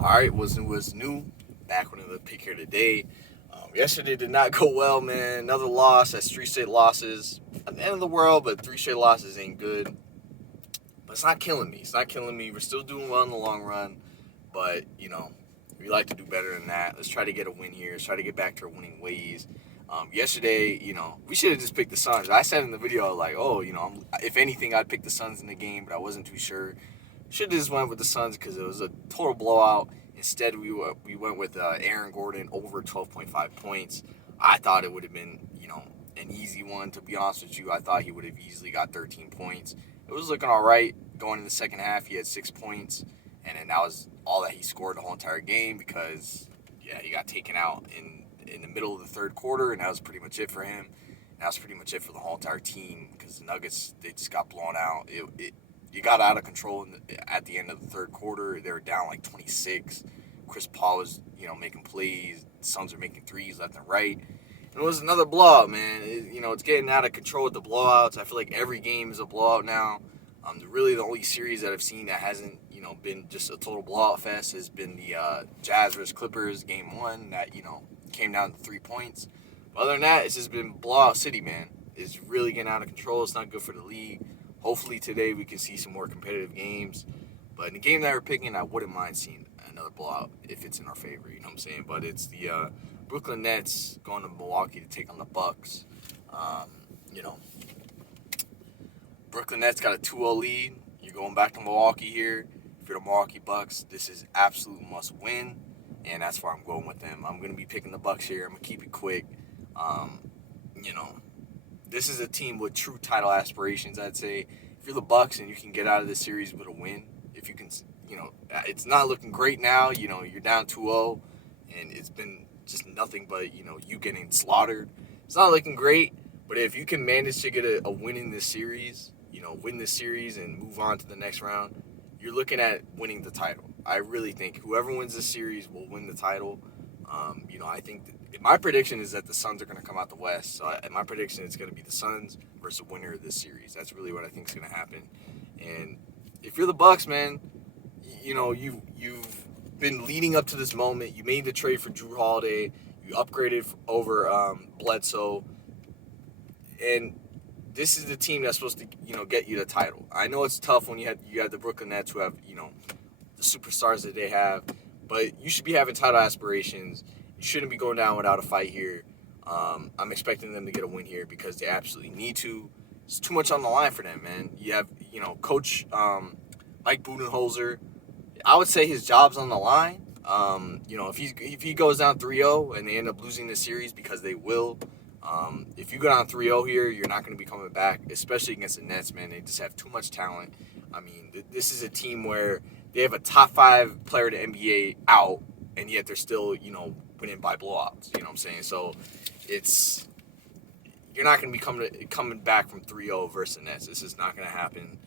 All right, was new. Back with another pick here today. Yesterday did not go well, man. Another loss. That's three straight losses. At the end of the world, but three straight losses ain't good. But it's not killing me. It's not killing me. We're still doing well in the long run. But we like to do better than that. Let's try to get a win here. Let's try to get back to our winning ways. Yesterday, we should have just picked the Suns. I said in the video, like, oh, if anything, I'd pick the Suns in the game, but I wasn't too sure. Should have just went with the Suns because it was a total blowout. Instead, we went with Aaron Gordon over 12.5 points. I thought it would have been, an easy one, to be honest with you. I thought he would have easily got 13 points. It was looking all right going in the second half. He had 6 points, and then that was all that he scored the whole entire game because, yeah, he got taken out in the middle of the third quarter, and that was pretty much it for him. And that was pretty much it for the whole entire team because the Nuggets, they just got blown out. You got out of control at the end of the third quarter. They were down like 26. Chris Paul was, making plays. The Suns were making threes left and right. And it was another blowout, man. It's getting out of control with the blowouts. I feel like every game is a blowout now. Really, the only series that I've seen that hasn't, been just a total blowout fest has been the Jazz vs. Clippers game one that, came down to 3 points. But other than that, it's just been blowout city, man. It's really getting out of control. It's not good for the league. Hopefully today we can see some more competitive games. But in the game that we're picking, I wouldn't mind seeing another blowout if it's in our favor. You know what I'm saying? But it's the Brooklyn Nets going to Milwaukee to take on the Bucks. Um, you know, Brooklyn Nets got a 2-0 lead. You're going back to Milwaukee here. If you're the Milwaukee Bucks, this is absolute must win, and that's why I'm going with them. I'm going to be picking the Bucks here. I'm going to keep it quick. Um, you know, this is a team with true title aspirations, I'd say. If you're the Bucks and you can get out of this series with a win, if you can, it's not looking great now. You're down 2-0, and it's been just nothing but, you getting slaughtered. It's not looking great, but if you can manage to get a win in this series, win this series and move on to the next round, you're looking at winning the title. I really think whoever wins this series will win the title. I think my prediction is that the Suns are going to come out the West. So my prediction is going to be the Suns versus the winner of this series. That's really what I think is going to happen. And if you're the Bucks, man, you've been leading up to this moment. You made the trade for Drew Holiday. You upgraded over Bledsoe, and this is the team that's supposed to get you the title. I know it's tough when you have the Brooklyn Nets who have the superstars that they have, but you should be having title aspirations. You shouldn't be going down without a fight here. I'm expecting them to get a win here because they absolutely need to. It's too much on the line for them, man. You have Coach Mike Budenholzer. I would say his job's on the line. If he goes down 3-0 and they end up losing the series because they will. If you go down 3-0 here, you're not going to be coming back, especially against the Nets, man. They just have too much talent. I mean, this is a team where they have a top 5 player in the NBA out, and yet they're still, winning by blowouts. You know what I'm saying? So you're not going to be coming back from 3-0 versus the Nets. This is not going to happen.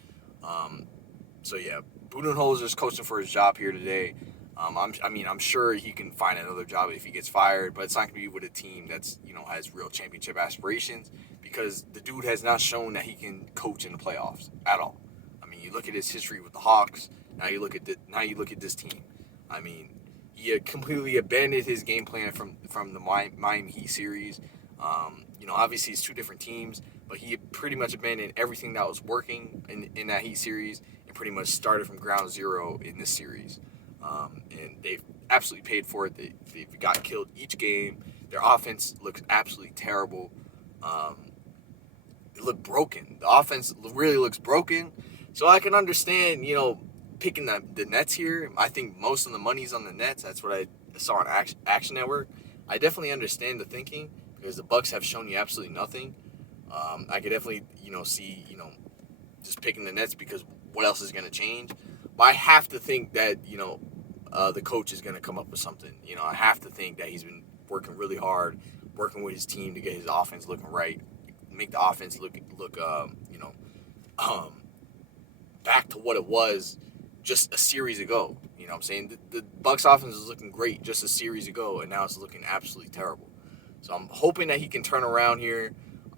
Budenholzer's coaching for his job here today. I'm sure he can find another job if he gets fired, but it's not going to be with a team that's, has real championship aspirations because the dude has not shown that he can coach in the playoffs at all. I mean, you look at his history with the Hawks. Now you look at this team. I mean, he completely abandoned his game plan from the Miami Heat series. Obviously it's two different teams, but he pretty much abandoned everything that was working in that Heat series and pretty much started from ground zero in this series. And they've absolutely paid for it. They've got killed each game. Their offense looks absolutely terrible. They look broken. The offense really looks broken. So I can understand, picking the Nets here. I think most of the money's on the Nets. That's what I saw on Action Network. I definitely understand the thinking because the Bucks have shown you absolutely nothing. I could definitely, see, just picking the Nets because what else is going to change? But I have to think that, the coach is going to come up with something. I have to think that he's been working really hard, working with his team to get his offense looking right, make the offense look back to what it was just a series ago. You know what I'm saying? The Bucks offense was looking great just a series ago, and now it's looking absolutely terrible. So I'm hoping that he can turn around here.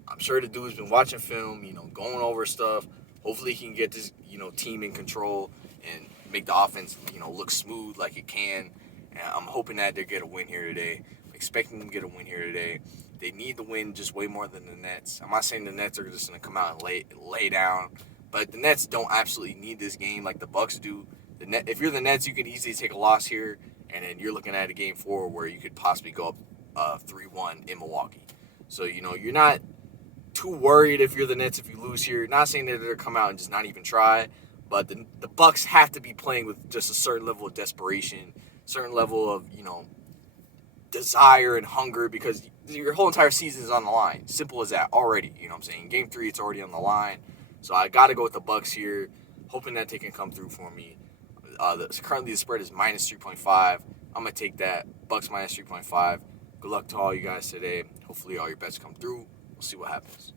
I'm sure the dude's been watching film, going over stuff. Hopefully he can get this, team in control and make the offense, look smooth like it can. And I'm hoping that they get a win here today. I'm expecting them to get a win here today. They need the win just way more than the Nets. I'm not saying the Nets are just going to come out and lay down, but the Nets don't absolutely need this game like the Bucks do. If you're the Nets, you could easily take a loss here, and then you're looking at a game 4 where you could possibly go up 3-1 in Milwaukee. So, you're not too worried if you're the Nets if you lose here. Not saying that they're come out and just not even try, but the Bucks have to be playing with just a certain level of desperation, certain level of, desire and hunger, because your whole entire season is on the line. Simple as that already. You know what I'm saying? Game 3, it's already on the line. So I got to go with the Bucks here, hoping that they can come through for me. Currently, the spread is minus 3.5. I'm going to take that. Bucks minus 3.5. Good luck to all you guys today. Hopefully, all your bets come through. We'll see what happens.